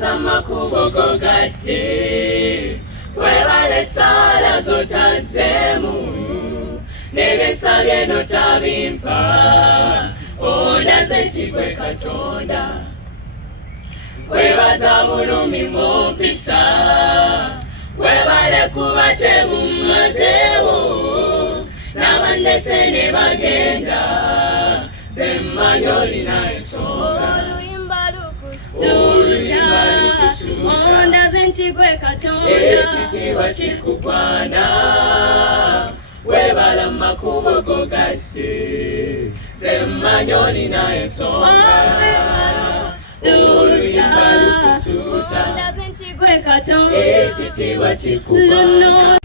Webaza makubo gogadde webale sala zotazemu nebesabye notabimpa ondaze nti gwe Katonda webaza bulumi mu mpisa webale kuba temumazeewo n'abandese ne bagenda zemmanyi olina ensonga Lukusuuta ondaze nti gwe Katonda ekitiibwa kikugwana webala makubo gogadde zemmanyi olina ensonga Okuyimba Lukusuuta ondaze nti gwe Katonda ekitiibwa kikugwana.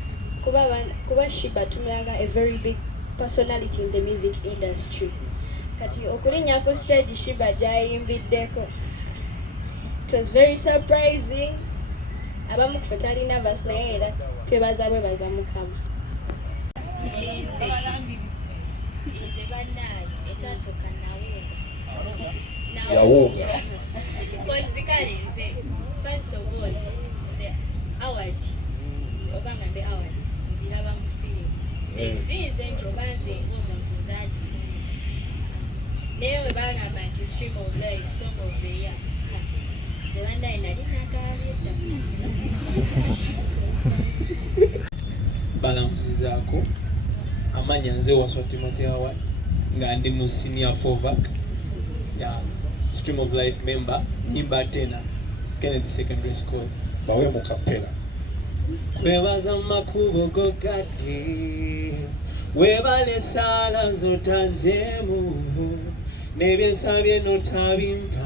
Kuba Sheebah tumulanga a very big personality in the music industry. Kati okulinnya ku stage Sheebah gyayimbiddeko. It was very surprising. Abamu kufe talina verse naye era twebaza bwebaza Mukama. Nze bannaaye ekyasooka yawonga kale nze first of all nze award obanga mbe awards nziraba mu firimu sinze nti oba nze ng'omuntu nzagifuna naye we bagamba nti stream of life song of the year nze bannaaye nali nakabyedda balamusizaako amanya nze Waswa Timothy Award nga ndi mu senior 4 vac ya Stream of Life member Nyimba Tena Kennedy Secondary School bawe mu kapela webaza makubo gogadde webale sala zotazemu nebyesabye notabimpa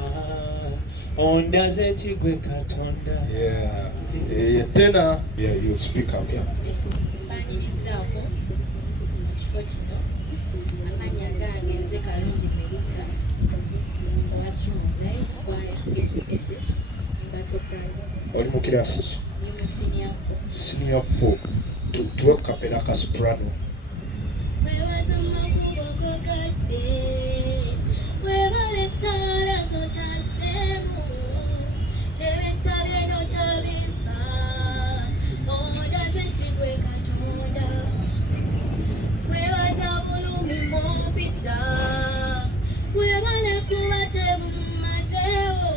ondaze nti gwe Katonda. Tena you speak up banirizaako kifo kino amanya gange nze Kalungi Melissa wa Stream of Life choir SS Nyimba soprano oli mu kirasi ni senior 4 tuwe kapela ka soprano webaza makubo gogadde webale sala zotazemu nebesabye notabimpa ondaze nti gwe Katonda webaza bulumi mu mpisa webale kuba temumazeewo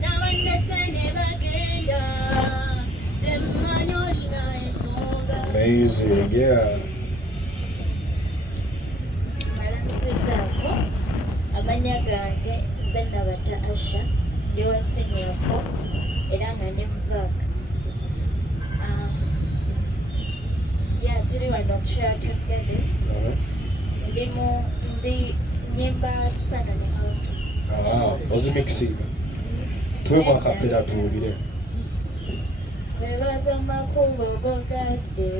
n'abannese ne bagenda zemmanyi olina ensonga. amazing Balamusizaako amanya gange nze Nabata Asha ndi wa senior 4 era nga ne muvaaka tuli wano Sheraton Gardens ndi Nyimba soprano ne alto ozimikisinga tuwe mu akapela tuwulire webaza makubo gogadde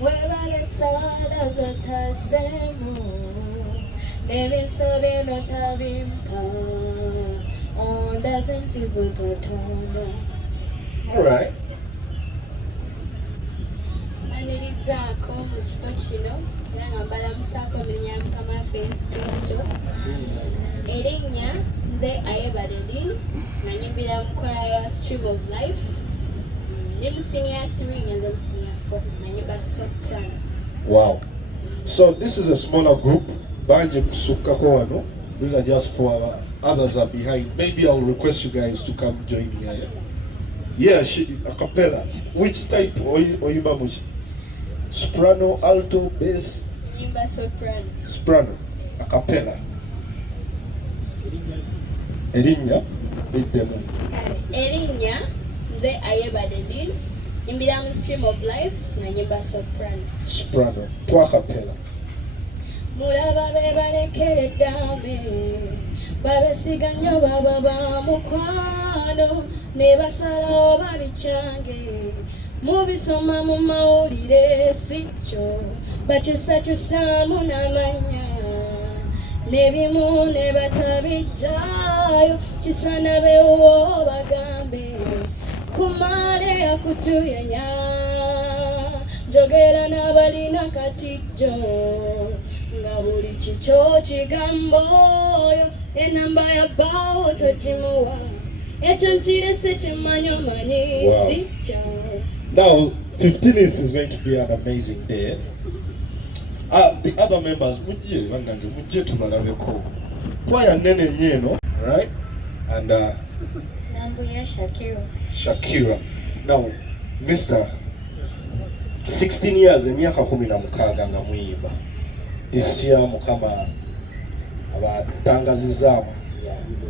webale sala zotazemu nebisabye notabimpa ondaze nti gwe Katonda. alright Banirizaako mu kifo kino era nga mbalamusaako mu linnya lya Mukama waffe Yesu Kristo. Erinnya nze Ayebale nga nyimbira mu kwaya ya Stream of Life. Ndi mu senior 3 ngenze mu senior 4 nga nyimba soprano. wow so this is a smaller group banje kusukako wano these are just for others are behind maybe I'll request you guys to come join here a cappella which type oyimba muchi soprano alto bass Nyimba soprano a cappella erinnya liddemu Erinnya nze Ayebale nyimbira mu Stream of Life nga nyimba soprano twakapela mulaba be balekera eddambe babesiga nnyo baba ba mukwano ne basalawo babikyange mubisoma mu mawulire si kyo bakyusakyusaamu n'amannya n'ebimu ne batabijjayo kisana bewo bagambe kumale yakutuyenya njogera n'abalina katijjo nga buli kikyo kigambo oyo enamba ya bbaawo togimuwa ekyo nkirese kimanyi omanyi si kyawo. Now, 15th is going to be an amazing day. The other members, mujje tubalabeko. Kwaya nene nyeno, right? And Nambuya Shakira. Now, Mr. 16 years, emyaka 16 nga muyimba. This year mukama abatangazizamu.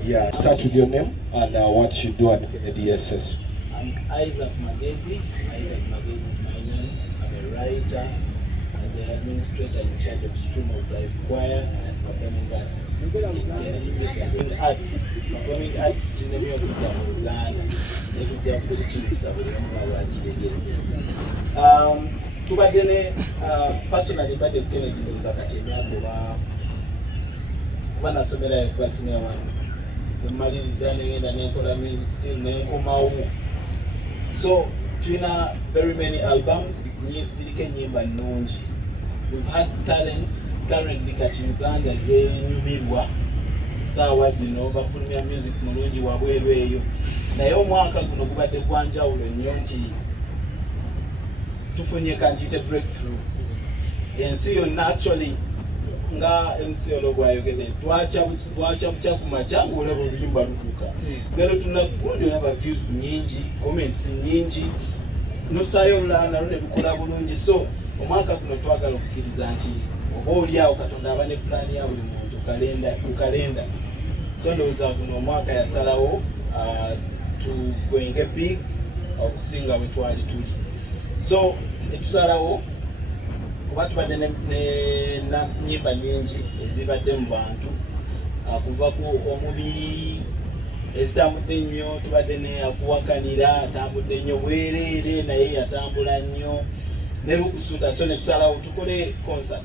Yeah, start with your name and what you do at the DSS. I'm Isaac Magezi. Isaac Magezi is my name. I'm a writer and the administrator in charge of Stream of Life Choir and Performing Arts. Performing Arts kinemi okuza mu Uganda. Netujja kukikyusa buli omu nga bwakitegedde. Tubadde ne personally badde Kennedy ndowooza kati emyaka kuba nasomerayo class ne wano. Mmaliriza negenda nenkola music still nenkomawo. So tulina very many albums ziriko ennyimba nnungi. We've had talents currently kati Uganda zenyumirwa saawa zino bafulumya music mulungi wabweru eyo. Naye omwaka guno gubadde gwa njawulo nnyo nti tufunye kanjite breakthrough. Ensi yonna actually nga MC ologwayogedde twacha bucha kumacha olaba oluyimba luduka. Lero tunakundi olaba views nyingi, comments nyingi, nosaayo olulala ne lukola bulungi. So omwaka guno twagala okukkiriza nti oba oliawo Katonda aba ne plan ya buli muntu kalenda. So ndowooza guno omwaka yasalawo tugwenge big okusinga bwe twali tuli. So netusalawo kuba tubadde ne nnyimba nyingi ezibadde mu bantu kuva ku omubiri ezitambudde nnyo, tubadde ne akuwakanira atambudde nnyo, bwereere naye yatambula nnyo, ne Lukusuuta. So netusalawo tukole concert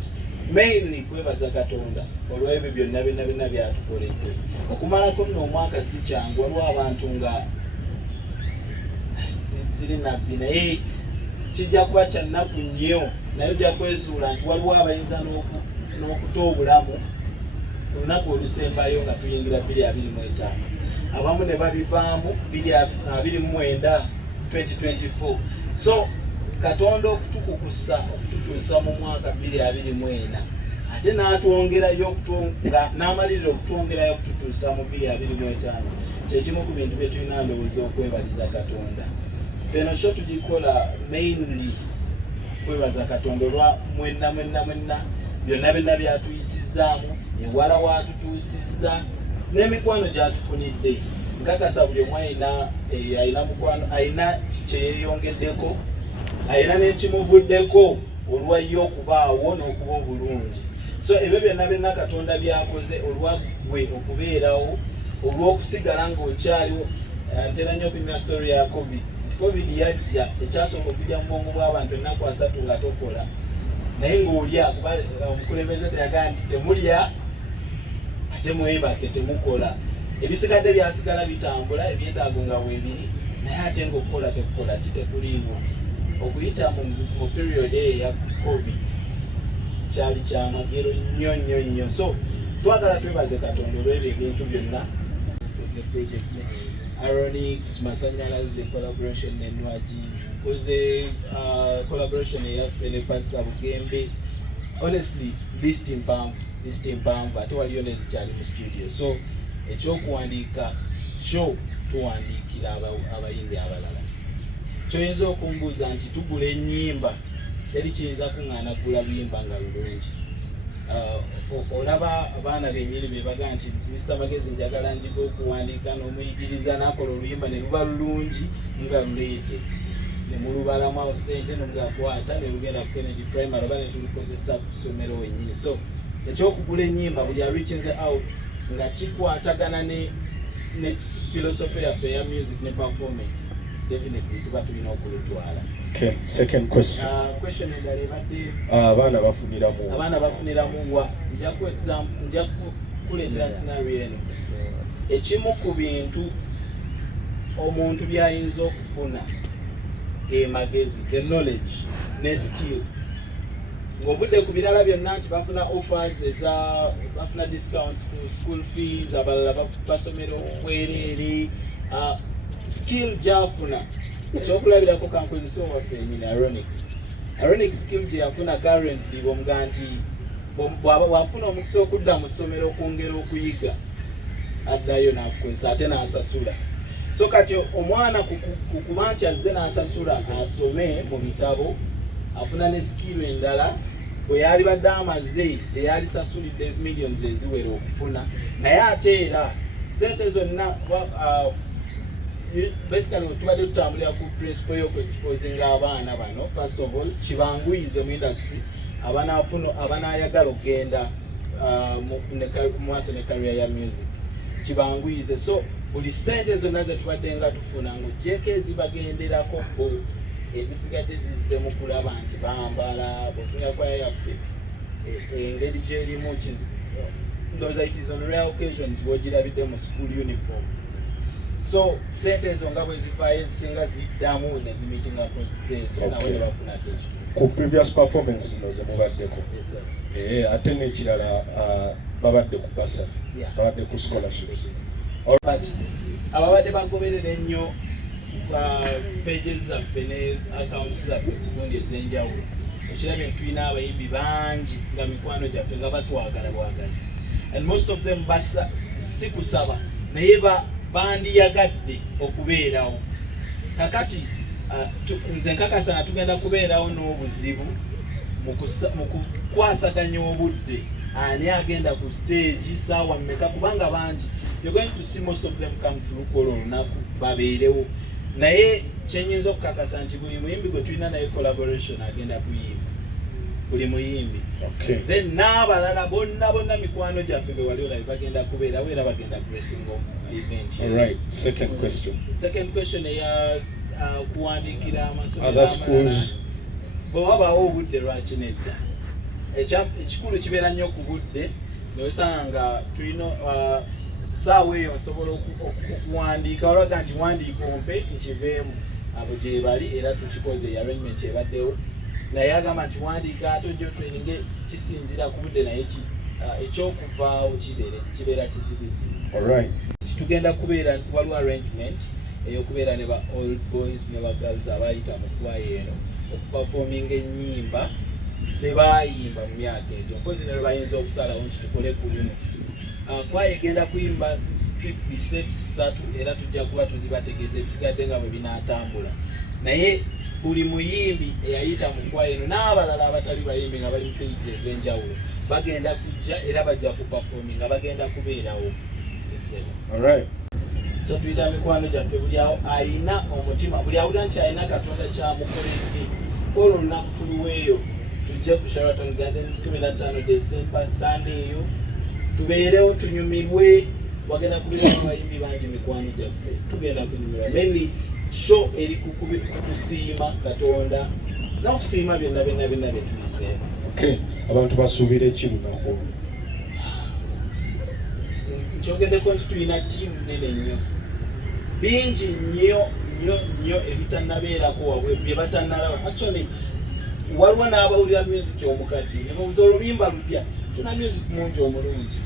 mainly kwebaza Katonda olw'ebyo byonna byatukoledde. Okumalako nno omwaka si kyangu, waliwo abantu nga siri nabbi naye kijja kuba kya nnaku nnyo, naye ojja kwezuula nti waliwo abayinza n'okuta obulamu olunaku olusembayo nga tuyingira 2025. Abamu ne babivaamu 2029 2024. So Katonda okutukukusa okututuusa mu mwaka 2024 ate n'atwongerayo n'amalirira okutwongerayo okututuusa mu 2025. Kyekimu ku bintu bye tulina ndowooza okwebaliza Katonda. Feno sho tugikola mainly kwebaza Katonda olwa mwenna byonna byatuyisizaamu, ewala watutuusizza n'emikwano gyatufunidde. Nkakasa buli omu ayina mukwano, ayina kyeyeyongeddeko, ayina n'ekimuvuddeko olwa ye okubaawo n'okuba obulungi. So ebyo byonna Katonda byakoze olwa gwe okubeerawo, olw'okusigala ng'okyaliwo. Ntera nnyo okunyumya story ya COVID yajja, ekyasooka okujja mu bwongo bw'abantu ennaku 3 nga tokola. Naye ng'olya kuba omukulembeze teyagaa nti temulya ate mwebake temukola. Ebisigadde byasigala bitambula, ebyetaago nga weebiri, naye ate ng'okukola tekukola kitekuliiwo. Okuyita mu period ya COVID kyali kyamagero nnyo. So twagala twebaze Katonda olw'ebyo ebintu byonna. Project Aronix, Masanyalaze collaboration ne Nwaji, koze collaboration eyaffe ne Pastor Bogedde. Honestly, list impanvu ate waliyo nezikyali mu studio. So ekyokuwandiika kyo tuwandiikira abayimbi abalala. Kyoyinza okumbuuza nti tugula ennyimba, teri kiyinza kuŋŋaana kugula luyimba nga lulungi. Olaba abaana bennyini be baga nti Mr. Magezi njagala njiga okuwandiika n'omuyigiriza n'akola oluyimba ne luba lulungi nga luleete. Ne mulubalamu awo ssente n'omugakwata ne lugenda ku Kennedy Primary oba ne tulukozesa ku ssomero wennyini. So ekyokugula ennyimba buli areachinze out nga kikwatagana ne philosophy yaffe ya music ne performance, definitely tuba tulina okulutwala. Okay, second question. Question endala ebadde abaana bafuniramu wa nja kuleetera scenario eno. Ekimu ku bintu omuntu byayinza okufuna magezi, the knowledge ne skill, ng'ovudde ku birala byonna nti bafuna offers bafuna discounts ku school fees, abalala basomera obwereere, skill gyafuna ekyokulabirako kankozesa owaffe enyini Aronix skill gye yafuna currently bwomuga nti bwafuna omukisa okudda mu ssomero okwongera okuyiga addayo nakukozesa ate n'asasula. So kati omwana kukuba nti azze n'asasula asome mu bitabo afuna ne skill endala bwe yali badde amaze teyali sasulidde millions eziwera okufuna naye ate era sente zonna basically tubadde tutambulira ku principle y'okuexposinga abaana bano. First of all kibanguyize mu industry abanayagala okgenda mu maaso ne career ya music kibanguyize. So buli sente zonna zetubadde nga tufuna ng'ogyeko ezibagenderako bo ezisigadde zizze mu kulaba nti bambala bwetunya kwaya yaffe engeri gyerimu those it is on rare occasions bwogirabidde mu school uniform. So sente ezo nga bwe zivaayo ezisinga ziddamu ne zimitinga process ezo nawe ne bafunako ekitundu ku previous performance zino zemubaddeko. Ate n'ekirala babadde ku basari babadde ku scholarships. But ababadde bagoberera ennyo pages zaffe ne accounts zaffe ku gundi ez'enjawulo ekirabye tulina abayimbi bangi nga mikwano gyaffe nga batwagala bwagazi, and most of them si kusaba naye bandiyagadde okubeerawo. Kakati nze nkakasa nga tugenda kubeerawo n'obuzibu mu kukwasaganya obudde ani agenda ku stage saawa mmeka kubanga bangi. You're going to see most of them come through kwa olunaku babeerewo, naye kyenyinza okukakasa nti buli muyimbi gwe tulina naye collaboration agenda kuyimba buli muyimbi. Then n'abalala bonna mikwano gyaffe be wali olabe bagenda kubeerawo era bagenda gracing event. Alright, second question eya kuwandiikira amasomero other schools bwe wabaawo obudde lwaki nedda. Ekikulu kibeera nnyo ku budde nosanga nga tulina saawa eyo nsobola okuwandiika olaga nti wandiika ompe nkiveemu abo gye bali era tukikoze arrangement ebaddewo naye agamba nti wandiika ate ojja training kisinzira ku budde naye ekyokuvaawo kibeera kizibuzibu. Tugenda kubeera waliwo arrangement eyokubeera ne ba old boys ne ba girls abayita mu kwaya eno okuperforminga ennyimba zebayimba mu myaka egyo mpozi nero bayinza okusalawo nti tukole ku luno. Kwaya egenda kuyimba strictly sets 3 era tujja kuba tuzibategeeza ebisigadde nga bwe binaatambula, naye buli muyimbi eyayita mu kwaya eno n'abalala abatali bayimbi nga bali mu fields ez'enjawulo bagenda kujja era bajja kuperforminga bagenda kubeerawo. So tuyita mikwano gyaffe buli awo alina omutima, buli awulira nti alina Katonda kyamukoledde olwo olunaku tuluweeyo tujje ku Sheraton Gardens 15 December Sunday eyo tubeerewo tunyumirwe. Wagenda kubeera abayimbi bangi mikwano gyaffe tugenda kunyumirwa mainly show eri kusiima Katonda n'okusiima byonna bye tuliseemu. Abantu basuubira ekirunaku nkyogeddeko nti tulina tiimu nene nnyo bingi nnyo ebitannabeerako wabwe bye batannalaba. Actually waliwo n'abawulira music omukadde ne babuza oluyimba lupya tuna music mungi omulungi.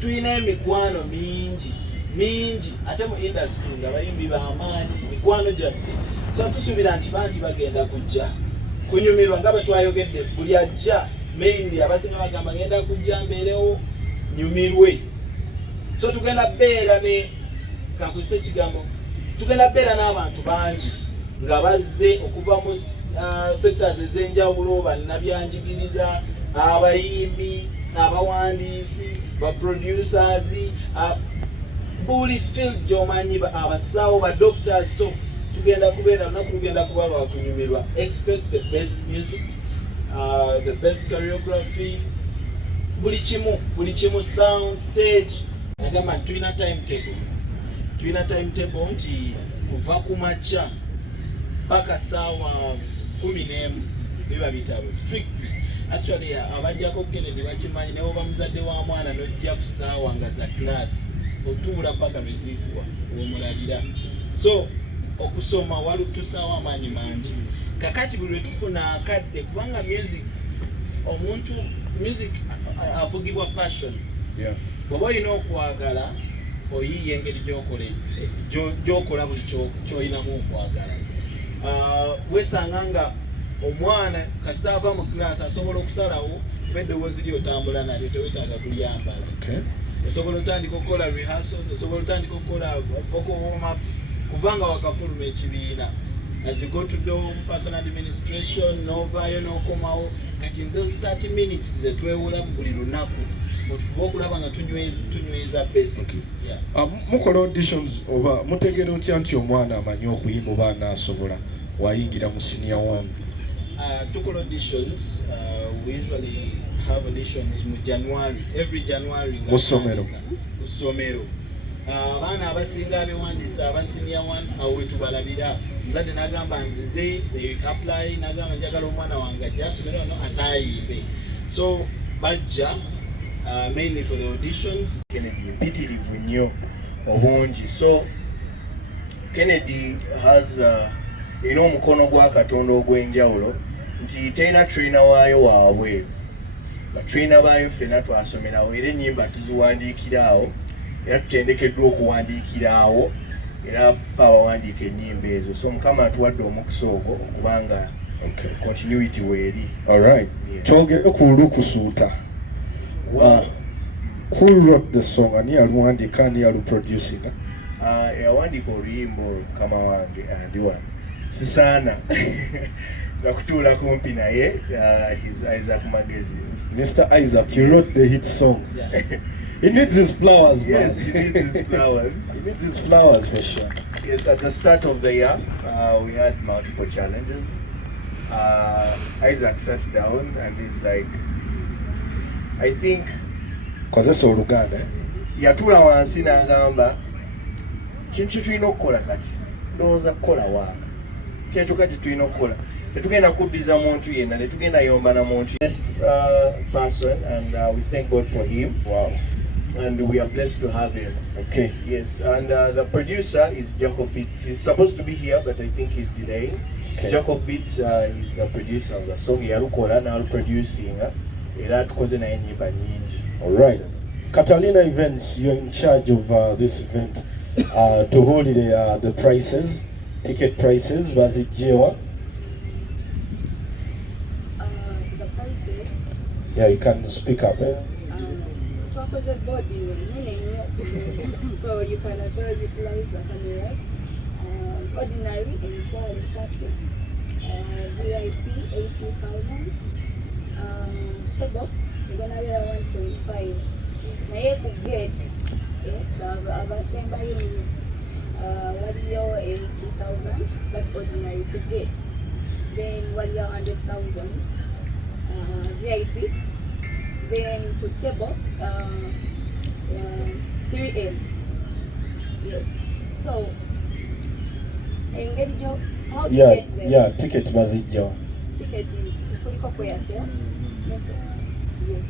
Tulina emikwano mingi ate mu industry nga bayimbi b'amaanyi mikwano gyaffe. So tusuubira nti bangi bagenda kujja kunyumirwa nga bwe twayogedde buli ajja mainly abasinga bagamba ngenda kujja mbeerewo nyumirwe. So tugenda beera ne kakwise ekigambo tugenda beera n'abantu bangi nga bazze okuva mu sectors ez'enjawulo, bannabyanjigiriza, abayimbi, abawandiisi, ba producers, buli field gy'omanyi, abasawo, ba doctors. So tugenda kubeera lunaku lugenda kuba lwakunyumirwa. Expect the best music, the best choreography, buli kimu sound, stage. Agamba tulina timetable nti kuva ku makya paka saawa 11 biba bitabo strictly. Actually abajjako Kennedy bakimanyi ne oba muzadde wa mwana n'ojja ku saawa nga za class otuula paka rezikwa omulagira. So okusoma walutusaawa amaanyi mangi. Kakati buli tufuna akadde kubanga music avugibwa passion. Bw'oba olina okwagala oyiye engeri gyokola buli kyolinamu okwagala. Wesanga nga omwana kasita ava mu class asobola okusalawo eddoboozi lyotambula nalyo tewetaaga kulyambala. Osobola otandika okukola rehearsals, osobola otandika okukola vocal warm-ups kuvanga wakafuluma ekibiina. As you go to do personal administration, novaayo n'okomawo kati in those 30 minutes zetwewola buli lunaku otufuba okulaba nga tunyweza basics. Mukola auditions oba mutegera otya nti omwana amanyi okuyimba oba anaasobola wayingira mu senior 1? Tukola auditions. We usually have auditions mu January, every January mu ssomero. Abaana abasinga abewandiisa aba senior 1 awo wetubalabira. Muzadde n'agamba nzize, they apply, n'agamba njagala omwana wange ajja asomero wano atayimbe. So bajja mainly for the auditions. Kennedy mpitirivu nnyo obungi. So Kennedy has ina omukono gwa Katonda ogw'enjawulo nti terina trainer waayo waabweru. Batrainer baayo ffenna twasomerawo era ennyimba tuziwandiikiraawo era tutendekeddwa okuwandiikiraawo era ffe abawandiika ennyimba ezo. So Mukama atuwadde omukisa ogwo okubanga continuity weeri. Alright. Twogere ku Lukusuuta. Who wrote the song? Ani yaluwandiika, ani yaluproducinga? Yawandiika oluyimba Mukama wange andi wano sisaana nakutuula kumpi naye. His Isaac Magazines. Mr. Isaac, you wrote the hit song. He needs his flowers, man. Yes, he needs his flowers. He needs his flowers for sure. Yes, at the start of the year, we had multiple challenges. Isaac sat down and he's like, I think... Because that's all Uganda, eh? Yatula wansi n'agamba kintu tulina okukola kati ndowooza kukola waaka kintu kati tulina okukola tetugenda kuddiza muntu yenna tetugenda yomba na muntu. Best person and we thank God for him. Wow. And we are blessed to have him. Okay. Yes, and the producer is Jacob Beats. He's supposed to be here, but I think he's delaying. Okay. Jacob Beats is the producer of the song. Yalukola na producing. Era tukoze na ennyimba nyingi. All right. Catalina Events, you're in charge of this event. To hold the prices, ticket prices, bazijjewa. The prices. Yeah, you can speak up. Was a body so you can as well utilize the cameras. Ordinary and trial exactly. VIP 80,000. Table you're gonna be at 1.5. Now you could get what your 80,000. That's ordinary you could get. Then what your 100,000 VIP. Then put table 3M. Yes. So engage how to get there? Yeah, ticket bazijjawa. Ticket kuliko ku Airtel. Yes.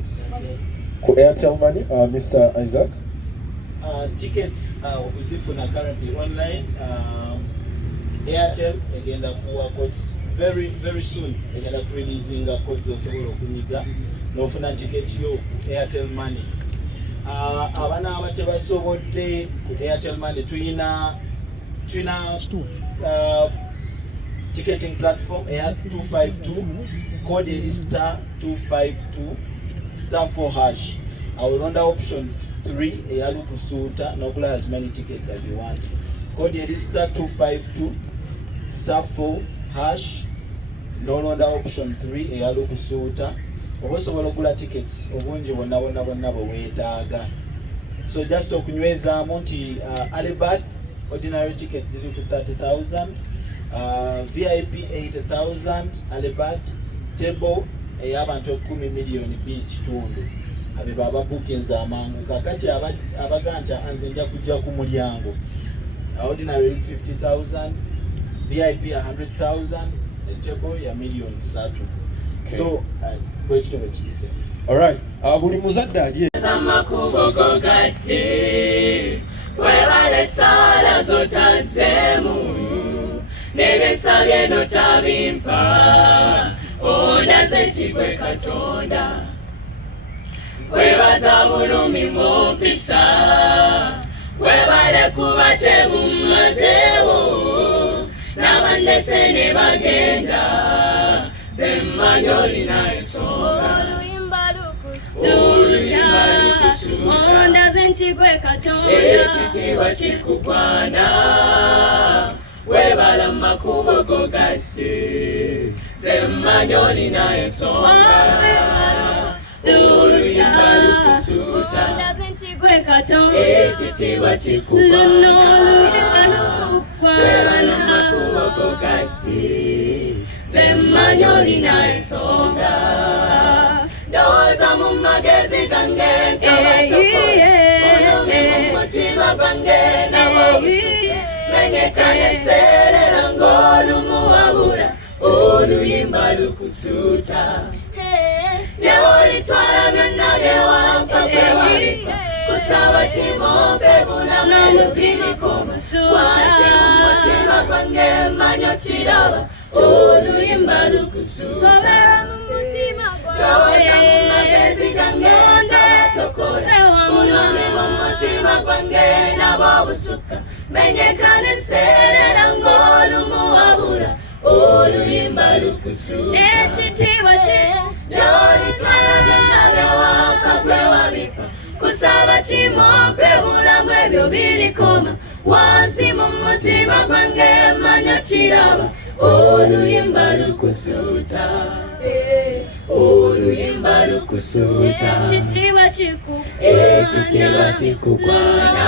Ku Airtel money, Mr. Isaac. Tickets uzifuna currently online. Airtel egenda kuwa codes very soon. Egenda releasing codes osobola okunyiga. Nofuna ticket yo Airtel money. Abana abatebasobodde ku Airtel money tuyina ticketing platform eya 252 code is *252 *4#. I will run option 3 eya Lukusuuta n'okula as many tickets as you want. Code is *252 *4#. N'olonda option 3 eya Lukusuuta. Osobola okugula tickets obungi bonna bwe weetaaga. So just okunyweezaamu nti Alibad ordinary tickets ziri ku 30,000, VIP 80,000, Alibad table ey'abantu 10 million ekitundu abe baba bookings amangu kakati abaganja anze nja kujja ku mulyango. Ordinary 50,000, VIP 100,000, table ya million 3. So all right. Buli muzadde ali amakubo gogadde webale sala zotazzemu nebesabye notabimpa ondaze nti gwe Katonda webaza bulumi mumpisa webale kuba temumazeewo n'abandese ne bagenda semmanyi olina ensonga Lukusuuta ondaze nti gwe Katonda ekitiibwa kikugwana webala mu makubo go gadde semmanyi olina ensonga oluyimba lukusuuta ekitiibwa kikugwana webala mu makubo go gadde semmanyi olina ensonga ndowooza mu magezi gange ntobatoko olumi mu mutima gwange nawobusuka menyekane seerera ng'olumu wabula oluyimba lukusuuta newolitwala byonna byewampa kwewalipa kusaba kimompe bulamu lutiriko wansi mu mutima gwange manyo kiraba oluyimba lukusuuta ndowooza mu magezi gange ntabatokola bulumi mu mutima gwange nabwobusuka menyekane seerera ng'olumu wabula oluyimba lukusuuta ekitiibwa n'olitwala byonna byewampa gwewalipa kusaba kimompe bulamu ebyo birikoma wansi mu mutima gwange manya kiraba oluyimba lukusuuta oluyimba lukusuuta ekitiibwa kikugwana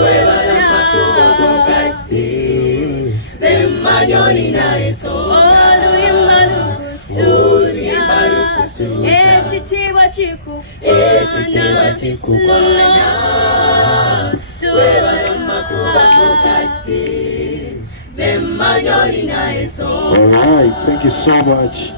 webala mu makubo go gadde semmanyi olina ensonga oluyimba lukusuuta ekitiibwa kikugwana webala mu makubo go gadde semmanyi olina ensonga. All right, thank you so much.